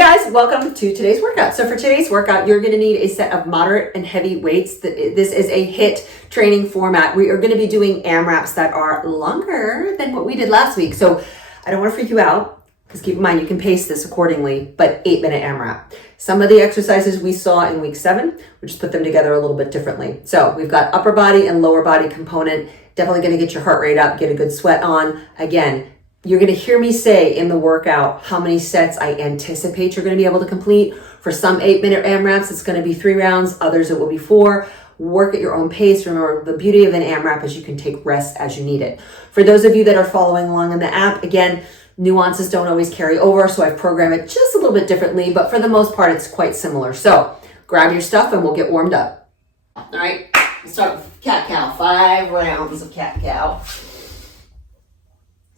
guys, welcome to today's workout. So for today's workout, you're going to need a set of moderate and heavy weights. This is a HIIT training format. We are going to be doing AMRAPs that are longer than what we did last week. So I don't want to freak you out, because keep in mind you can pace this accordingly, but 8-minute AMRAP. Some of the exercises we saw in week 7, we just put them together a little bit differently. So we've got upper body and lower body component. Definitely going to get your heart rate up, get a good sweat on. Again, you're going to hear me say in the workout how many sets I anticipate you're going to be able to complete. For some 8-minute AMRAPs, it's going to be 3 rounds. Others, it will be 4. Work at your own pace. Remember, the beauty of an AMRAP is you can take rest as you need it. For those of you that are following along in the app, again, nuances don't always carry over, so I've programmed it just a little bit differently, but for the most part, it's quite similar. So grab your stuff and we'll get warmed up. All right, let's start with cat-cow. 5 rounds of cat-cow.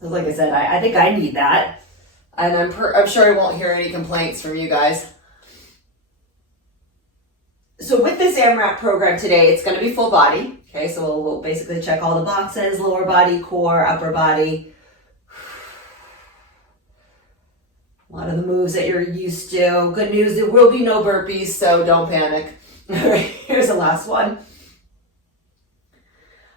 Like I said, I think I need that. And I'm sure I won't hear any complaints from you guys. So with this AMRAP program today, it's going to be full body. Okay, so we'll basically check all the boxes: lower body, core, upper body. A lot of the moves that you're used to. Good news, there will be no burpees, so don't panic. All right, here's the last one.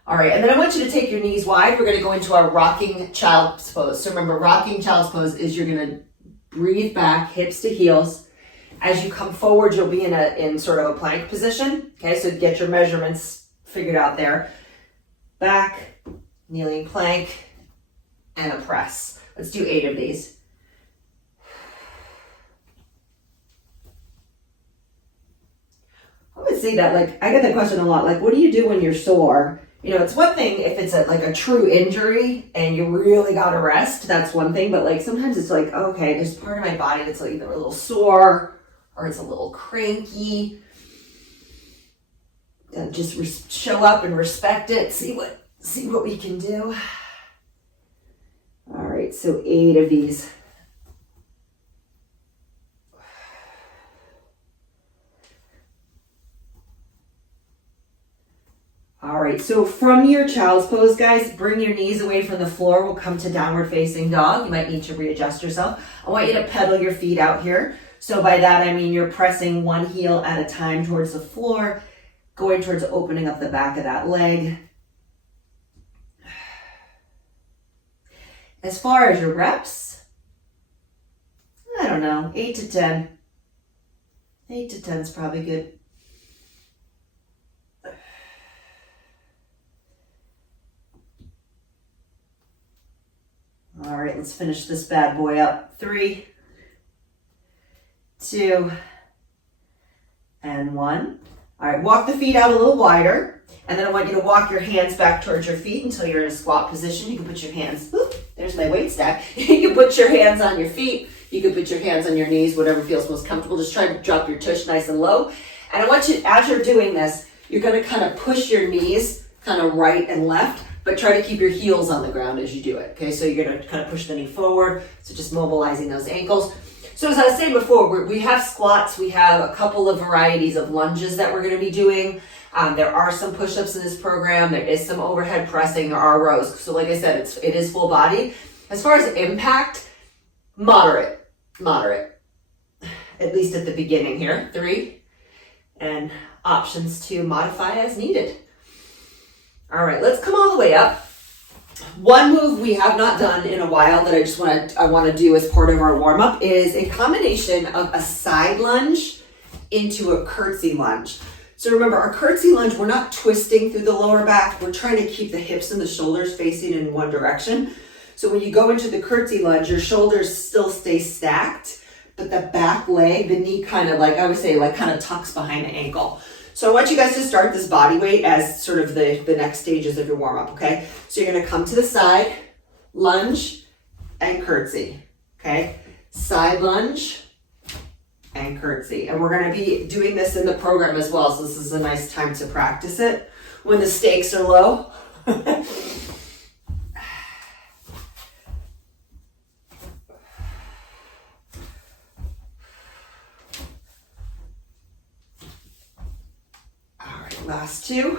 All right, and then I want you to take your knees wide. We're going to go into our rocking child's pose. So remember, rocking child's pose is you're going to breathe back, hips to heels. As you come forward, you'll be in sort of a plank position. Okay, so get your measurements figured out there. Back, kneeling plank, and a press. Let's do 8 of these. I would say that, like, I get that question a lot. Like, what do you do when you're sore? You know, it's one thing if it's like a true injury and you really got to rest, that's one thing. But like sometimes it's like, okay, there's part of my body that's like either a little sore or it's a little cranky. And just show up and respect it. See what we can do. All right, so 8 of these. All right, so from your child's pose, guys, bring your knees away from the floor. We'll come to downward facing dog. You might need to readjust yourself. I want you to pedal your feet out here. So by that, I mean you're pressing one heel at a time towards the floor, going towards opening up the back of that leg. As far as your reps, I don't know, 8 to 10. 8 to 10 is probably good. All right, let's finish this bad boy up. 3, 2, and 1. All right, walk the feet out a little wider. And then I want you to walk your hands back towards your feet until you're in a squat position. You can put your hands, there's my weight stack. You can put your hands on your feet. You can put your hands on your knees, whatever feels most comfortable. Just try to drop your tush nice and low. And I want you, as you're doing this, you're gonna kind of push your knees kind of right and left, but try to keep your heels on the ground as you do it. Okay, so you're gonna kind of push the knee forward. So just mobilizing those ankles. So as I was saying before, we have squats. We have a couple of varieties of lunges that we're gonna be doing. There are some push-ups in this program. There is some overhead pressing. There are rows. So like I said, it is full body. As far as impact, moderate. At least at the beginning here. 3, and options to modify as needed. All right, let's come all the way up. One move we have not done in a while that I want to do as part of our warm-up is a combination of a side lunge into a curtsy lunge. So remember, our curtsy lunge, we're not twisting through the lower back. We're trying to keep the hips and the shoulders facing in one direction. So when you go into the curtsy lunge, your shoulders still stay stacked, but the back leg, the knee kind of, like I would say, like kind of tucks behind the ankle. So I want you guys to start this body weight as sort of the next stages of your warm-up, okay? So you're gonna come to the side, lunge, and curtsy, okay? Side lunge and curtsy. And we're gonna be doing this in the program as well, so this is a nice time to practice it when the stakes are low. Last 2.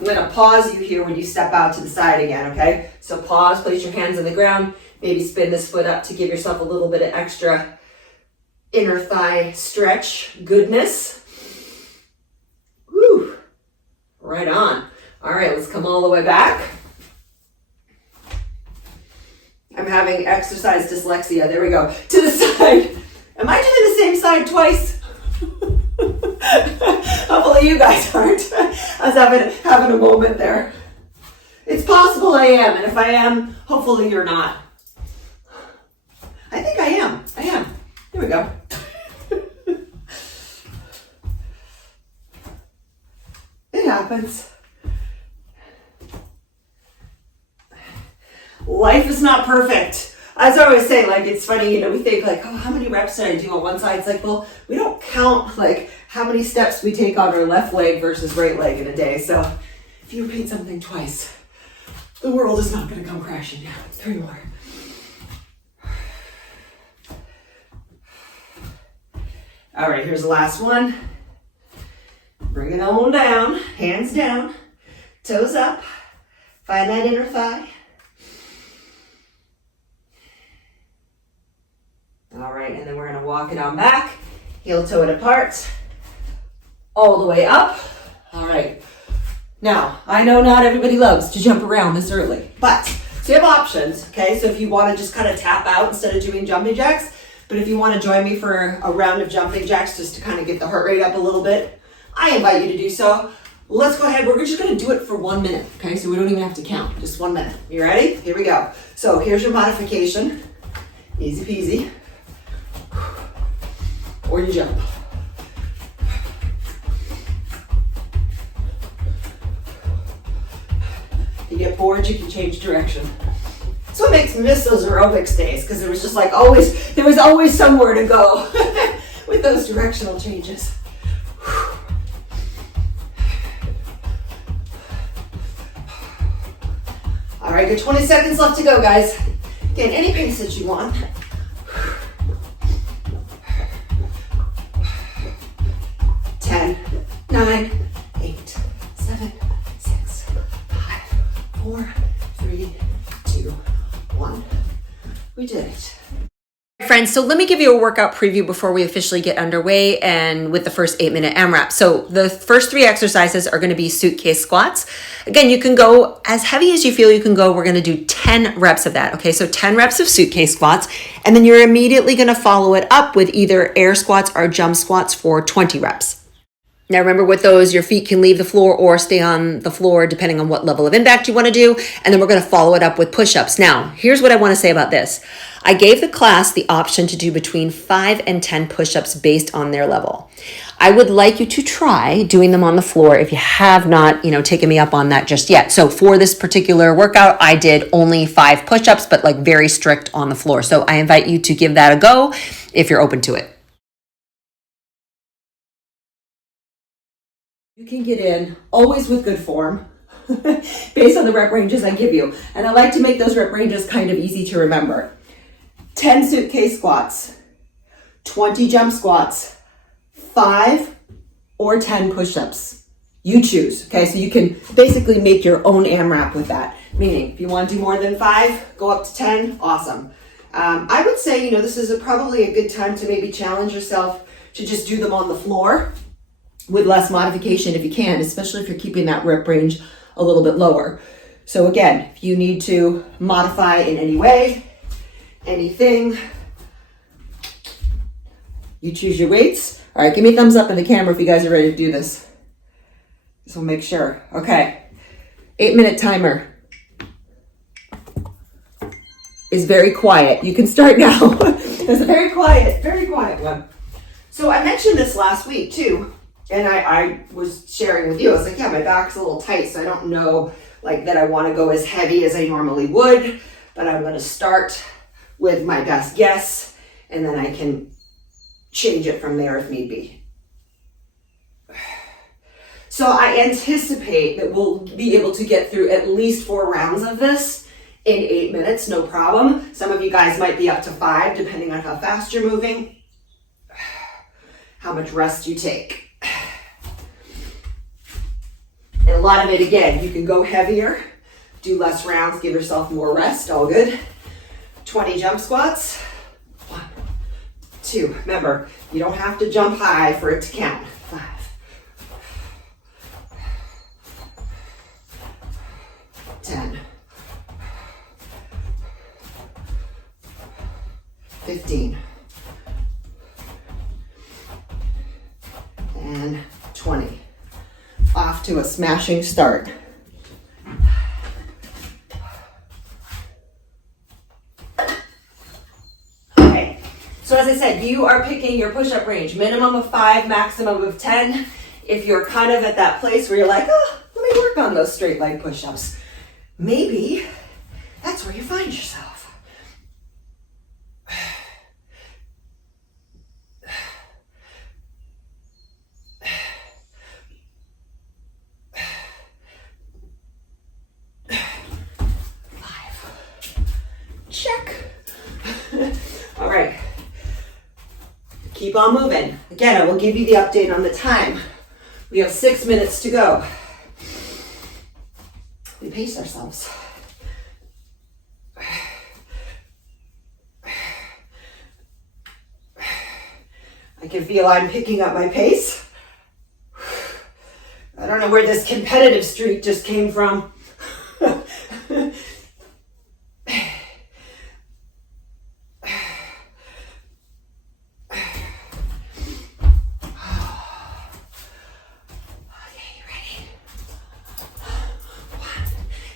I'm going to pause you here when you step out to the side again, okay? So pause, place your hands on the ground. Maybe spin this foot up to give yourself a little bit of extra inner thigh stretch goodness. Woo, right on. All right, let's come all the way back. I'm having exercise dyslexia. There we go. To the side. Am I doing the same side twice? Hopefully you guys aren't. I was having a moment there. It's possible I am, and if I am, hopefully you're not. I think I am. Here we go. It happens. Life is not perfect. As I always say, like, it's funny, you know, we think like, oh, how many reps did I do on one side? It's like, well, we don't count like how many steps we take on our left leg versus right leg in a day. So if you repeat something twice, the world is not going to come crashing down. 3 more. All right, here's the last one. Bring it on down, hands down, toes up, find that inner thigh. All right, and then we're gonna walk it on back, heel toe it apart, all the way up. All right, now, I know not everybody loves to jump around this early, but so you have options, okay? So if you wanna just kind of tap out instead of doing jumping jacks, but if you wanna join me for a round of jumping jacks just to kind of get the heart rate up a little bit, I invite you to do so. Let's go ahead, we're just gonna do it for 1 minute, okay? So we don't even have to count, just 1 minute. You ready? Here we go. So here's your modification, easy peasy. Or you jump. If you get bored, you can change direction. That's what makes me miss those aerobics days, because there was just like there was always somewhere to go with those directional changes. All right, good 20 seconds left to go, guys. Again, any pace that you want. 10, 9, 8, 7, 6, 5, 4, 3, 2, 1. We did it. Friends, so let me give you a workout preview before we officially get underway and with the first 8-minute AMRAP. So the first 3 exercises are going to be suitcase squats. Again, you can go as heavy as you feel you can go. We're going to do 10 reps of that. Okay, so 10 reps of suitcase squats, and then you're immediately going to follow it up with either air squats or jump squats for 20 reps. Now remember, with those, your feet can leave the floor or stay on the floor depending on what level of impact you want to do. And then we're going to follow it up with push-ups. Now, here's what I want to say about this. I gave the class the option to do between 5 and 10 push-ups based on their level. I would like you to try doing them on the floor if you have not, taken me up on that just yet. So for this particular workout, I did only 5 push-ups, but like very strict on the floor. So I invite you to give that a go if you're open to it. You can get in always with good form based on the rep ranges I give you. And I like to make those rep ranges kind of easy to remember. 10 suitcase squats, 20 jump squats, 5 or 10 push-ups. You choose, okay? So you can basically make your own AMRAP with that. Meaning, if you want to do more than 5, go up to 10, awesome. I would say, this is probably a good time to maybe challenge yourself to just do them on the floor with less modification if you can, especially if you're keeping that rep range a little bit lower. So again, if you need to modify in any way, anything, you choose your weights. All right, give me a thumbs up in the camera if you guys are ready to do this. So we'll make sure. Okay, 8-minute timer is very quiet. You can start now. It's a very quiet one. So I mentioned this last week too. And I was sharing with you, I was like, yeah, my back's a little tight, so I don't know that I want to go as heavy as I normally would, but I'm going to start with my best guess, and then I can change it from there if need be. So I anticipate that we'll be able to get through at least 4 rounds of this in 8 minutes, no problem. Some of you guys might be up to 5, depending on how fast you're moving, how much rest you take. And a lot of it, again, you can go heavier, do less rounds, give yourself more rest, all good. 20 jump squats. 1, 2. Remember, you don't have to jump high for it to count. 5, 10, 15, and 20. Off to a smashing start. Okay, so as I said, you are picking your push-up range, minimum of 5, maximum of 10. If you're kind of at that place where you're like, oh, let me work on those straight leg push-ups, maybe that's where you find yourself. Check. All right. Keep on moving. Again, I will give you the update on the time. We have 6 minutes to go. We pace ourselves. I can feel I'm picking up my pace. I don't know where this competitive streak just came from.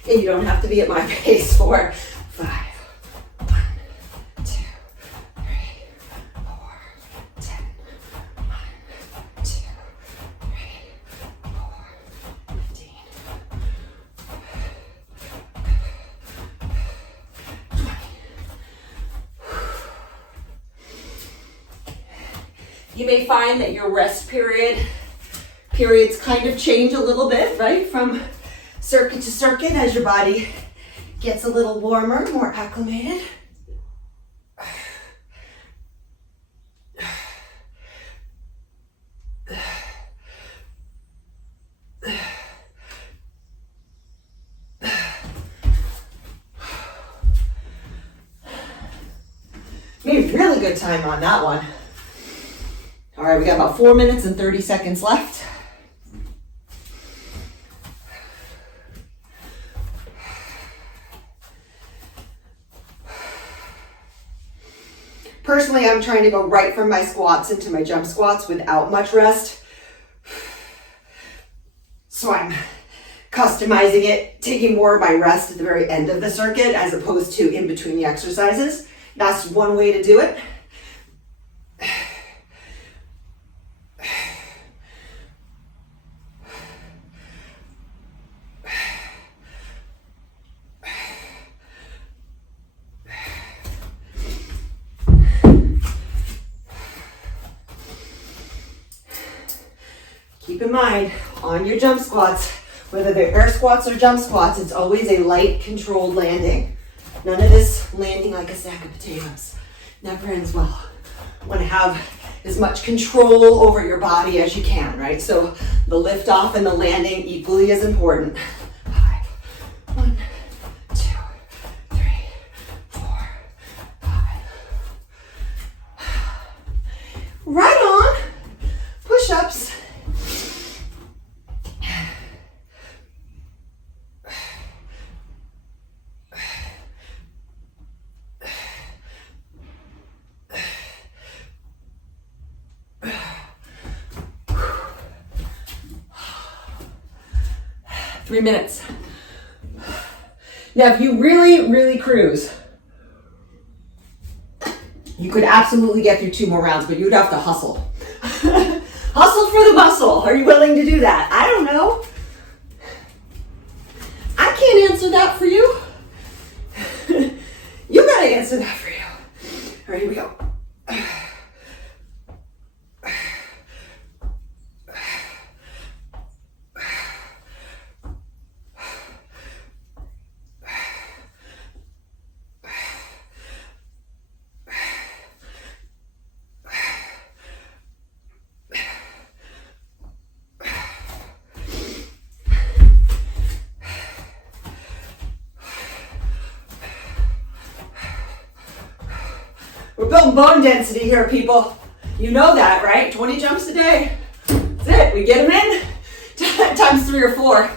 And you don't have to be at my pace for 5, 1, 2, 3, 4, 10, 1, 2, 3, 4, 15, 20. You may find that your rest periods kind of change a little bit, right? From circuit to circuit as your body gets a little warmer, more acclimated. Made really good time on that one. All right, we got about 4 minutes and 30 seconds left. Personally, I'm trying to go right from my squats into my jump squats without much rest. So I'm customizing it, taking more of my rest at the very end of the circuit as opposed to in between the exercises. That's one way to do it. Keep in mind, on your jump squats, whether they're air squats or jump squats, it's always a light, controlled landing. None of this landing like a sack of potatoes. Never ends well. You want to have as much control over your body as you can, right? So the lift off and the landing equally as important. 5, 1, 2, 3, 4, 5. Right on. Push-ups. Three minutes. Now, if you really cruise, you could absolutely get through 2 more rounds, but you'd have to hustle. Hustle for the muscle. Are you willing to do that? I don't know. I can't answer that for you. You gotta answer that for you. All right, here we go. We're building bone density here, people. You know that, right? 20 jumps a day. That's it. We get them in times 3 or 4.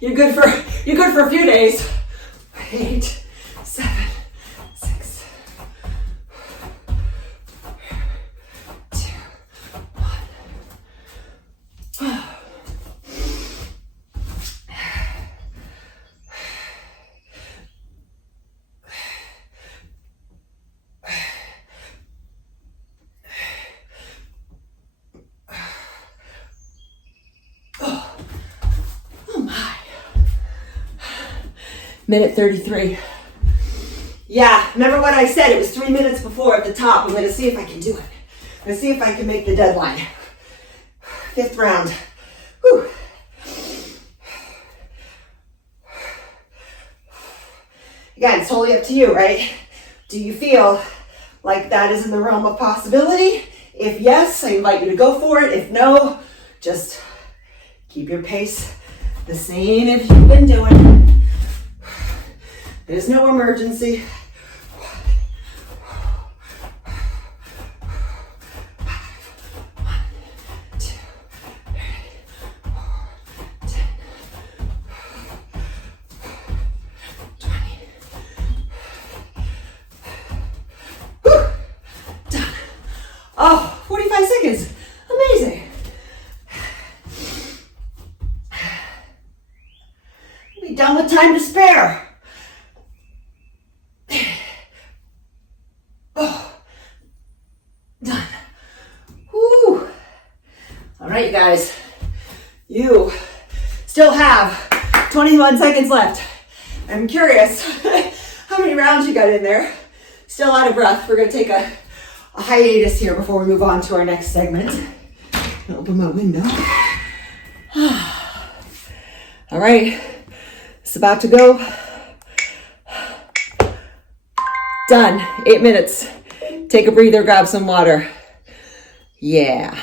You're good for a few days. 8, 7, 6, 2, 1. Minute 33. Yeah, remember what I said? It was 3 minutes before at the top. I'm gonna see if I can do it. I'm gonna see if I can make the deadline. 5th round. Whew. Again, it's totally up to you, right? Do you feel like that is in the realm of possibility? If yes, I invite you to go for it. If no, just keep your pace the same as you've been doing. There's no emergency. 1, 2, 3, 4, 10, 20. Whew. Done. Oh, 45 seconds. Amazing. Be done with time to spare. Alright, you guys, you still have 21 seconds left. I'm curious how many rounds you got in there. Still out of breath. We're going to take a hiatus here before we move on to our next segment. I'll open my window. Alright, it's about to go. Done. 8 minutes. Take a breather, grab some water. Yeah.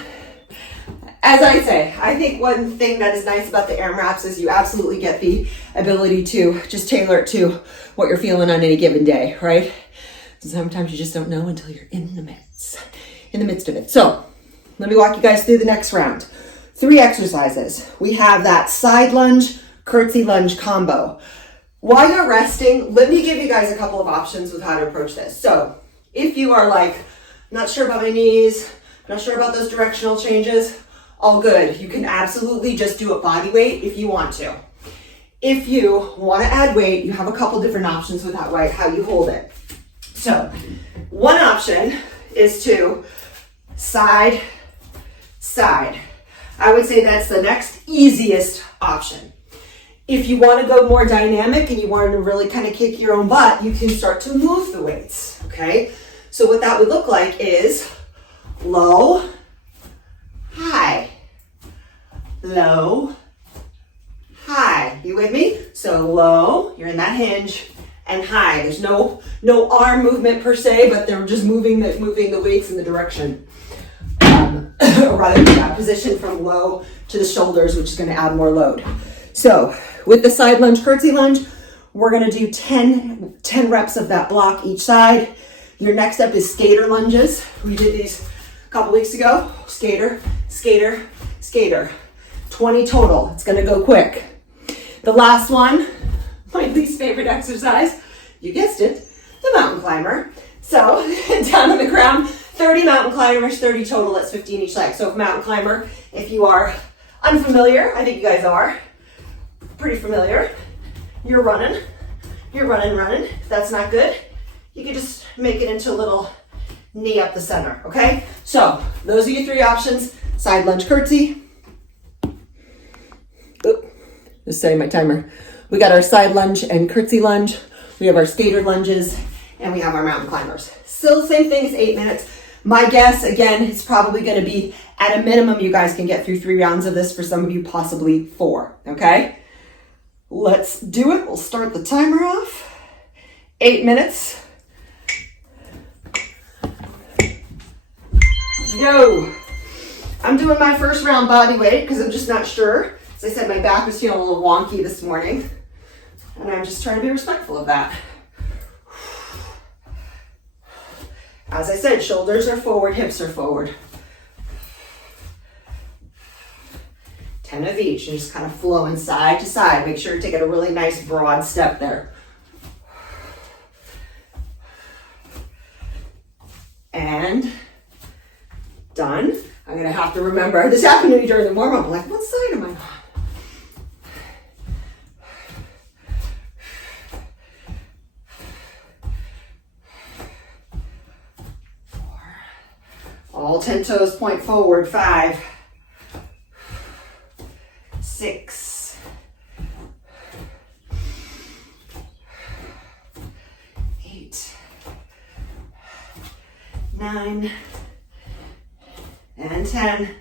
As I say, I think one thing that is nice about the AMRAPs is you absolutely get the ability to just tailor it to what you're feeling on any given day, right? Sometimes you just don't know until you're in the midst of it. So let me walk you guys through the next round. 3 exercises. We have that side lunge, curtsy lunge combo. While you're resting, let me give you guys a couple of options with how to approach this. So if you are like, not sure about my knees, not sure about those directional changes, all good. You can absolutely just do a body weight if you want to. If you want to add weight, you have a couple different options with how you hold it. So one option is to side, side. I would say that's the next easiest option. If you want to go more dynamic and you want to really kind of kick your own butt, you can start to move the weights, okay? So what that would look like is low, high, low, high. You with me? So low, you're in that hinge, and high. There's no arm movement per se, but they're just moving the weights in the direction. Or rather, that position from low to the shoulders, which is going to add more load. So with the side lunge, curtsy lunge, we're going to do 10 reps of that block each side. Your next up is skater lunges. We did these a couple weeks ago. Skater, skater, skater. 20 total. It's going to go quick. The last one, my least favorite exercise, you guessed it, the mountain climber. So down on the ground, 30 mountain climbers, 30 total. That's 15 each leg. So mountain climber, if you are unfamiliar, I think you guys are pretty familiar. You're running. If that's not good, you can just make it into a little knee up the center, okay? So those are your 3 options. Side lunge, curtsy. Oop, just setting my timer. We got our side lunge and curtsy lunge. We have our skater lunges, and we have our mountain climbers. Still the same thing as 8 minutes. My guess, again, it's probably going to be at a minimum you guys can get through 3 rounds of this. For some of you, possibly 4, okay? Let's do it. We'll start the timer off. 8 minutes. Go. I'm doing my first round body weight because I'm just not sure. As I said, my back was feeling a little wonky this morning, and I'm just trying to be respectful of that. As I said, shoulders are forward, hips are forward. 10 of each, and just kind of flowing side to side. Make sure you're taking a really nice broad step there. And done. I'm gonna have to remember, this happened to me during the warm-up. I'm like, what side am I on? All 10 toes point forward. 5, 6, 8, 9, and 10.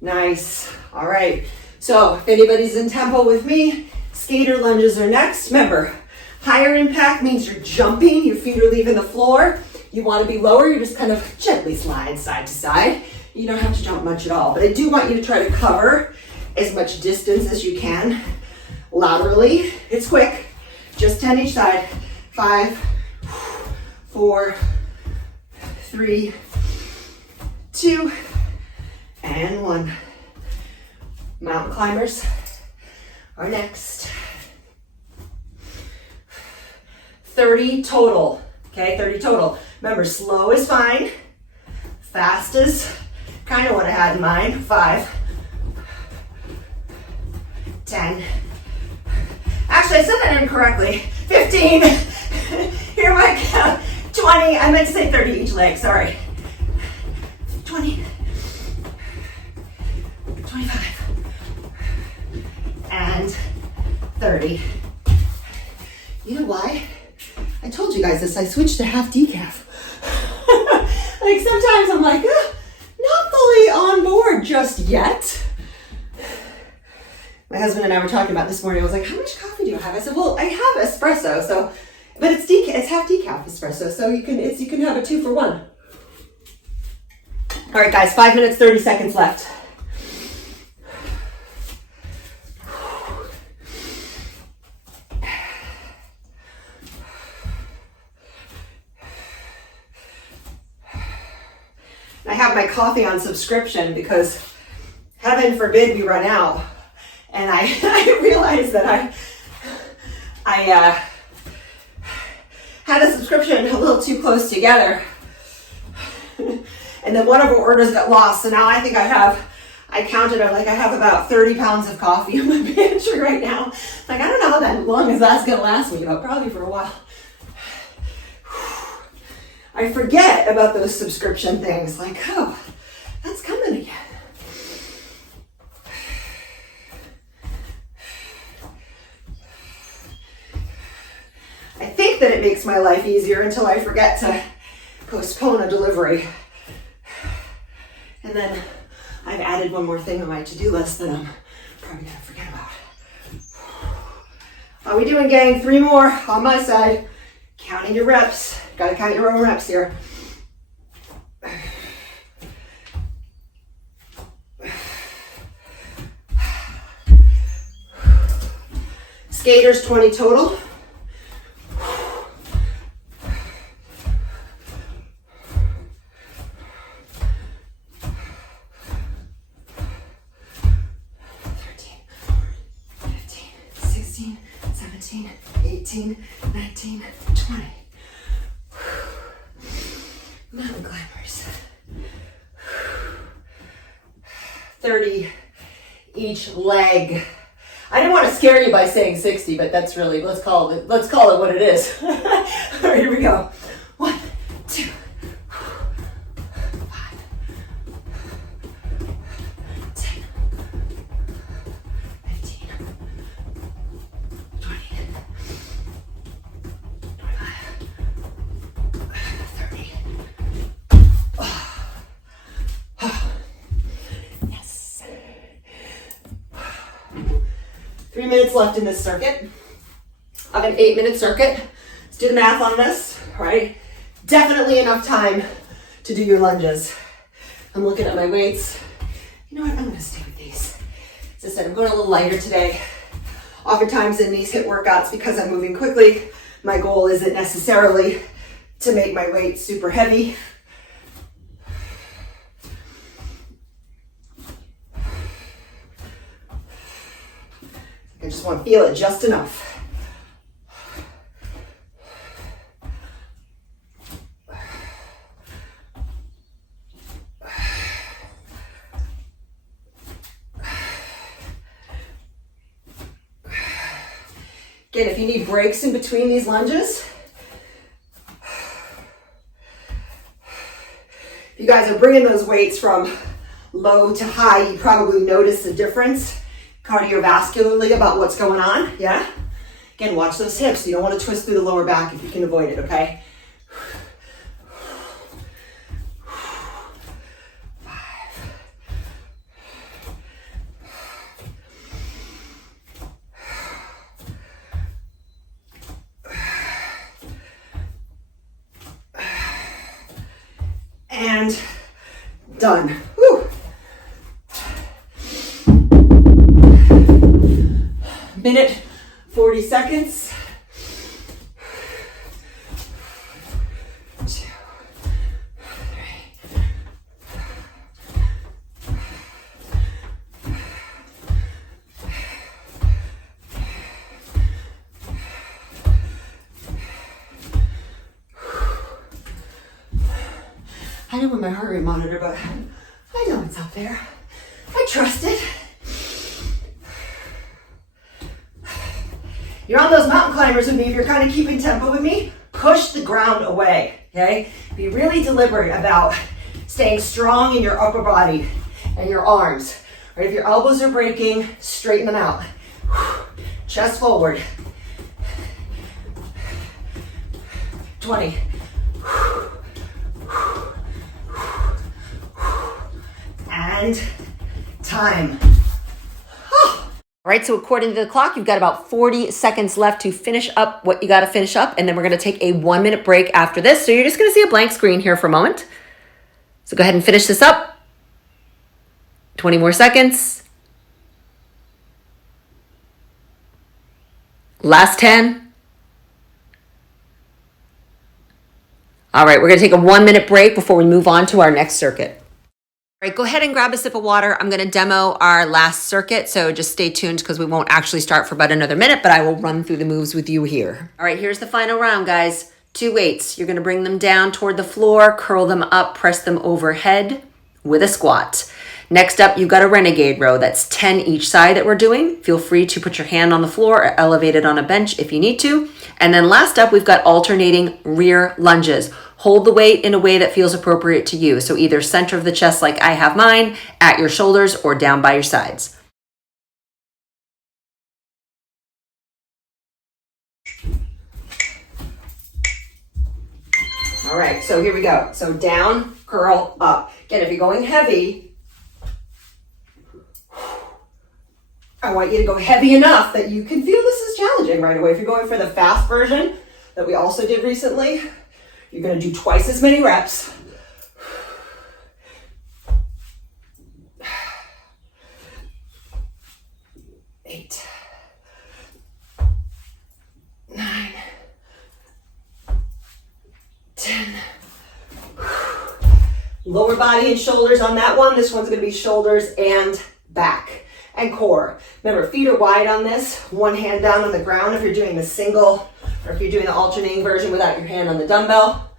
Nice. All right. So if anybody's in tempo with me, skater lunges are next. Remember, higher impact means you're jumping, your feet are leaving the floor. You want to be lower, you just kind of gently slide side to side. You don't have to jump much at all, but I do want you to try to cover as much distance as you can laterally. It's quick, just 10 each side. 5, 4, 3, 2, and 1. Mountain climbers are next. 30 total, okay, 30 total. Remember, slow is fine. Fast is kind of what I had in mind. 5, 10. Actually, I said that incorrectly. 15. Here my count. 20. I meant to say 30 each leg. Sorry. 20. 25. And 30. You know why? I told you guys this. I switched to half decaf. Like sometimes I'm like, not fully on board just yet. My husband and I were talking about this morning. I was like, how much coffee do you have? I said, well, I have espresso, so, but it's half decaf espresso, so you can have a 2 for 1. All right, guys, 5 minutes, 30 seconds left. I have my coffee on subscription because heaven forbid we run out. And I realized that I had a subscription a little too close together. And then one of our orders got lost. So now I think I have about 30 pounds of coffee in my pantry right now. Like, I don't know how long is that's gonna last me, but probably for a while. I forget about those subscription things. Like, oh, that's coming again. I think that it makes my life easier until I forget to postpone a delivery. And then I've added one more thing on my to-do list that I'm probably gonna forget about. How we doing, gang? 3 more on my side. Counting your reps. Gotta count your own reps here. Skaters, 20 total. Mountain climbers. 30 each leg. I didn't want to scare you by saying 60, but that's really, let's call it what it is. All right, here we go. 1, 2, 5, 10, 15, 20, 30. Yes. 3 minutes left in this circuit. I have an 8-minute circuit. Let's do the math on this, all right? Definitely enough time to do your lunges. I'm looking at my weights. You know what, I'm gonna stay with these. As I said, I'm going a little lighter today. Oftentimes in these HIIT workouts, because I'm moving quickly, my goal isn't necessarily to make my weight super heavy. I just want to feel it just enough. Again, if you need breaks in between these lunges, if you guys are bringing those weights from low to high, you probably notice the difference cardiovascularly about what's going on, yeah? Again, watch those hips. You don't want to twist through the lower back if you can avoid it, okay? 5. And done. Whew. Minute, 40 seconds. 2, 3. I know with my heart rate monitor, but I know it's up there. I trust it. You're on those mountain climbers with me. If you're kind of keeping tempo with me, push the ground away, okay? Be really deliberate about staying strong in your upper body and your arms. Right? If your elbows are breaking, straighten them out. Chest forward. 20. And time. All right, so according to the clock, you've got about 40 seconds left to finish up what you got to finish up, and then we're going to take a 1-minute break after this. So you're just going to see a blank screen here for a moment. So go ahead and finish this up. 20 more seconds. Last 10. All right, we're going to take a 1-minute break before we move on to our next circuit. All right, go ahead and grab a sip of water. I'm going to demo our last circuit, so just stay tuned because we won't actually start for about another minute, but I will run through the moves with you here. All right, here's the final round, guys. 2 weights. You're going to bring them down toward the floor, curl them up, press them overhead with a squat. Next up, you've got a renegade row. That's 10 each side that we're doing. Feel free to put your hand on the floor or elevate it on a bench if you need to. And then last up, we've got alternating rear lunges. Hold the weight in a way that feels appropriate to you. So either center of the chest like I have mine, at your shoulders, or down by your sides. All right, so here we go. So down, curl, up. Again, if you're going heavy, I want you to go heavy enough that you can feel this is challenging right away. If you're going for the fast version that we also did recently, you're going to do twice as many reps. Eight, 9, 10. Lower body and shoulders on that one. This one's going to be shoulders and back and core. Remember, feet are wide on this. One hand down on the ground if you're doing the single, or if you're doing the alternating version without your hand on the dumbbell.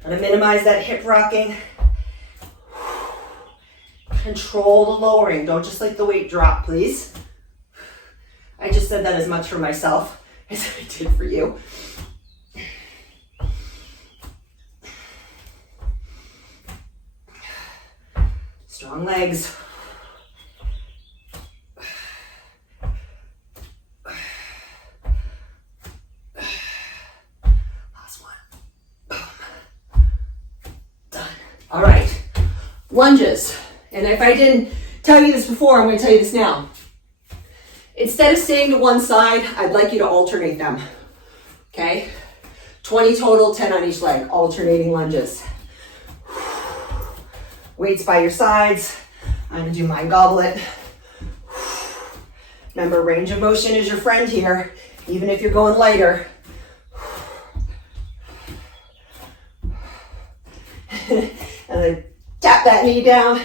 Try to minimize that hip rocking. Control the lowering. Don't just let the weight drop, please. I just said that as much for myself as I did for you. Strong legs. Last one. Boom. Done. All right. Lunges. And if I didn't tell you this before, I'm going to tell you this now. Instead of staying to one side, I'd like you to alternate them. Okay? 20 total, 10 on each leg, alternating lunges. Weights by your sides. I'm going to do my goblet. Remember, range of motion is your friend here, even if you're going lighter. And then tap that knee down.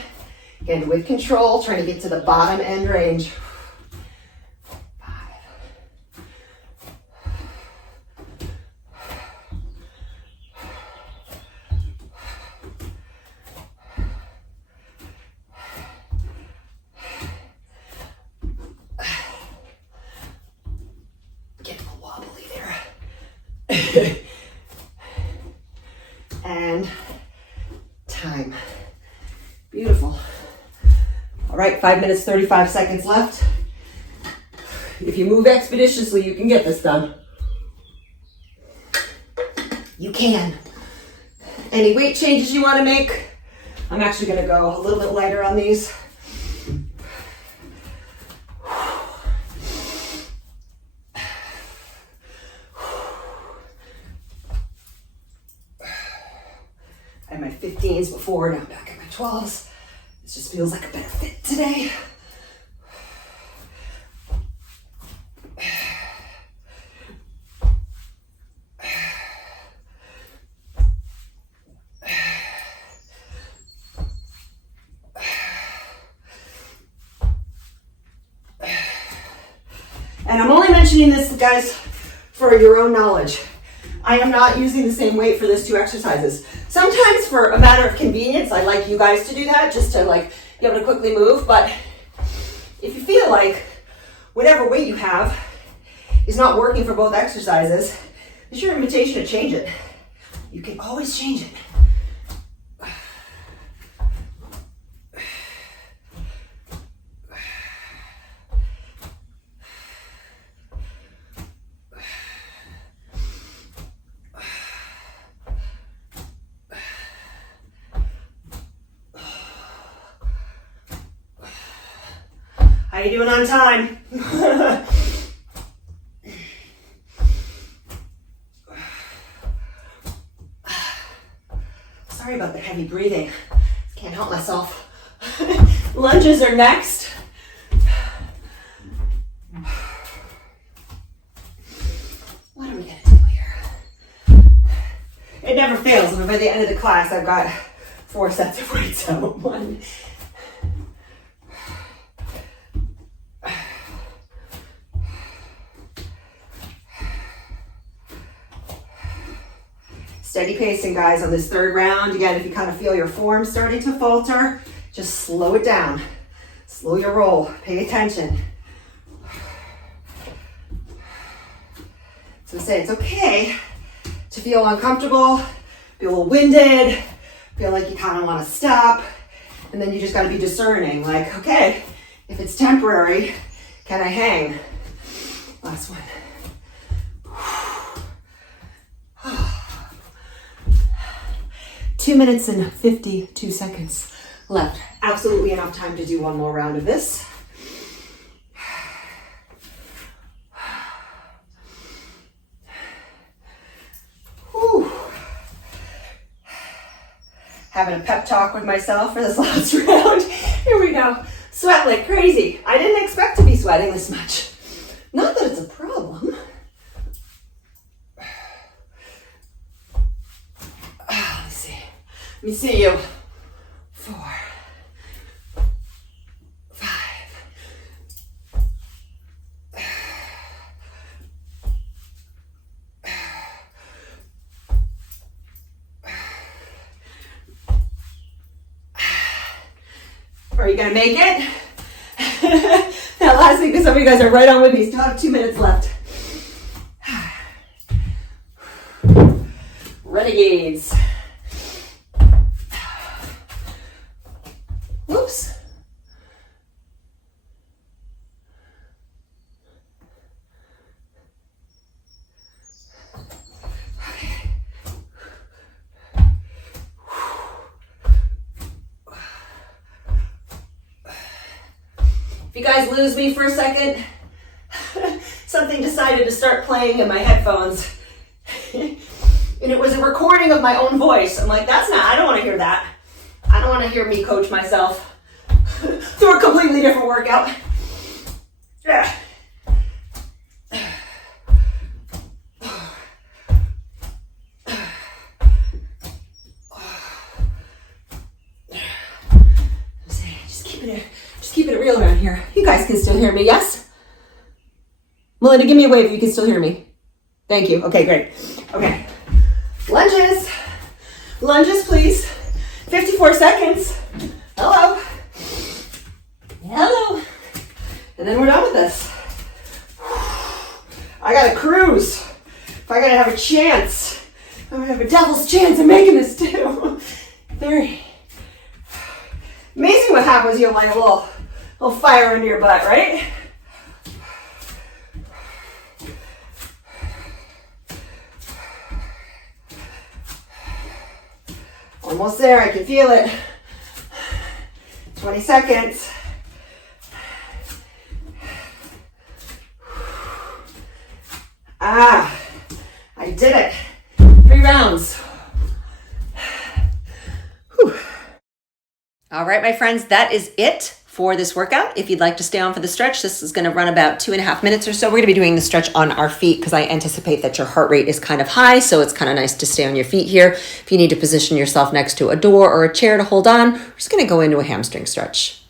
Again, with control, trying to get to the bottom end range. 5. Getting a little wobbly there. And time. Beautiful. All right, 5 minutes, 35 seconds left. If you move expeditiously, you can get this done. You can. Any weight changes you want to make? I'm actually going to go a little bit lighter on these. I had my 15s before, now I'm back at my 12s. This just feels like a better fit today. And I'm only mentioning this, guys, for your own knowledge. I am not using the same weight for these 2 exercises. Sometimes for a matter of convenience, I like you guys to do that just to like be able to quickly move. But if you feel like whatever weight you have is not working for both exercises, it's your invitation to change it. You can always change it. How you doing on time? Sorry about the heavy breathing. Can't help myself. Lunges are next. What are we gonna do here? It never fails. And by the end of the class, I've got 4 sets of weights out. 1. Steady pacing, guys, on this 3rd round. Again, if you kind of feel your form starting to falter, just slow it down. Slow your roll. Pay attention. So say it's okay to feel uncomfortable, feel a little winded, feel like you kind of want to stop, and then you just got to be discerning. Like, okay, if it's temporary, can I hang? Last one. 2 minutes and 52 seconds left. Absolutely enough time to do one more round of this. Whew. Having a pep talk with myself for this last round. Here we go. Sweat like crazy. I didn't expect to be sweating this much. Not that it's a problem. Let me see you. 4, 5. Are you gonna make it? Now last week, some of you guys are right on with me. Still have 2 minutes left. Renegades. Whoops. Okay. If you guys lose me for a second, something decided to start playing in my headphones. And it was a recording of my own voice. I'm like, I don't want to hear that. I don't want to hear me coach myself through a completely different workout. Just keeping it real around here. You guys can still hear me, yes? Melinda, give me a wave if you can still hear me. Thank you. Okay, great. Okay. Lunges. Lunges, please. 54 seconds. Hello. Hello. And then we're done with this. I gotta cruise. If I gotta have a chance, I'm gonna have a devil's chance of making this too. 3. Amazing what happens. You have like a little fire under your butt, right? Almost there. I can feel it. 20 seconds. I did it. 3 rounds. Whew. All right, my friends, that is it for this workout. If you'd like to stay on for the stretch, this is going to run about 2.5 minutes or so. We're going to be doing the stretch on our feet because I anticipate that your heart rate is kind of high, so it's kind of nice to stay on your feet here. If you need to position yourself next to a door or a chair to hold on, we're just going to go into a hamstring stretch.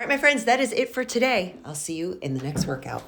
All right, my friends, that is it for today. I'll see you in the next workout.